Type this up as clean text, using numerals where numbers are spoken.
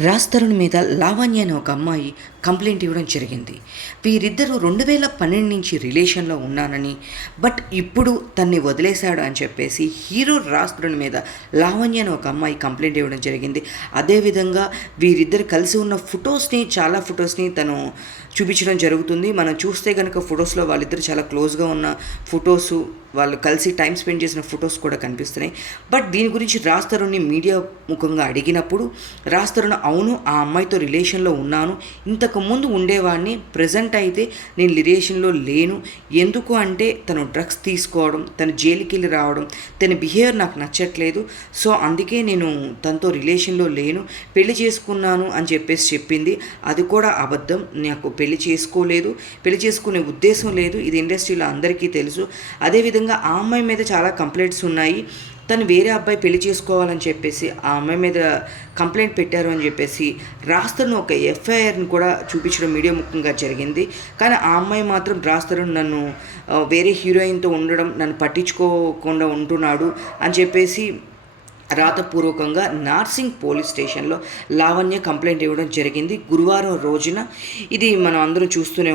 రాజ్ తరుణ్ మీద లావణ్య అనే ఒక అమ్మాయి కంప్లైంట్ ఇవ్వడం జరిగింది. వీరిద్దరూ 2012 నుంచి రిలేషన్లో ఉన్నానని, బట్ ఇప్పుడు తన్ని వదిలేశాడు అని చెప్పేసి హీరో రాజ్ తరుణ్ మీద లావణ్య అనే ఒక అమ్మాయి కంప్లైంట్ ఇవ్వడం జరిగింది. అదేవిధంగా వీరిద్దరు కలిసి ఉన్న చాలా ఫొటోస్ని తను చూపించడం జరుగుతుంది. మనం చూస్తే కనుక ఫొటోస్లో వాళ్ళిద్దరు చాలా క్లోజ్గా ఉన్న ఫొటోసు, వాళ్ళు కలిసి టైం స్పెండ్ చేసిన ఫొటోస్ కూడా కనిపిస్తున్నాయి. బట్ దీని గురించి రాజ్ తరుణ్ని మీడియా ముఖంగా అడిగినప్పుడు రాజ్ తరుణ్ అవును, ఆ అమ్మాయితో రిలేషన్లో ఉన్నాను, ఇంతకుముందు ఉండేవాడిని, ప్రజెంట్ అయితే నేను రిలేషన్లో లేను. ఎందుకు అంటే తను డ్రగ్స్ తీసుకోవడం, తను జైలుకి వెళ్ళి రావడం, తన బిహేవియర్ నాకు నచ్చట్లేదు, సో అందుకే నేను తనతో రిలేషన్లో లేను, పెళ్లి చేసుకున్నాను అని చెప్పేసి చెప్పింది. అది కూడా అబద్ధం. నాకు పెళ్లి చేసుకోలేదు, పెళ్లి చేసుకునే ఉద్దేశం లేదు, ఇది ఇండస్ట్రీలో అందరికీ తెలుసు. అదేవిధంగా ఆ అమ్మాయి మీద చాలా కంప్లైంట్స్ ఉన్నాయి. తను వేరే అబ్బాయి పెళ్లి చేసుకోవాలని చెప్పేసి ఆ అమ్మాయి మీద కంప్లైంట్ పెట్టారు అని చెప్పేసి రాజ్ తరుణ్ ఒక ఎఫ్ఐఆర్ని కూడా చూపించడం మీడియా ముఖ్యంగా జరిగింది. కానీ ఆ అమ్మాయి మాత్రం రాజ్ తరుణ్ నన్ను వేరే హీరోయిన్తో ఉండడం, నన్ను పట్టించుకోకుండా ఉంటున్నాడు అని చెప్పేసి రాతపూర్వకంగా నార్సింగ్ పోలీస్ స్టేషన్లో లావణ్య కంప్లైంట్ ఇవ్వడం జరిగింది గురువారం రోజున. ఇది మనం అందరం చూస్తూనే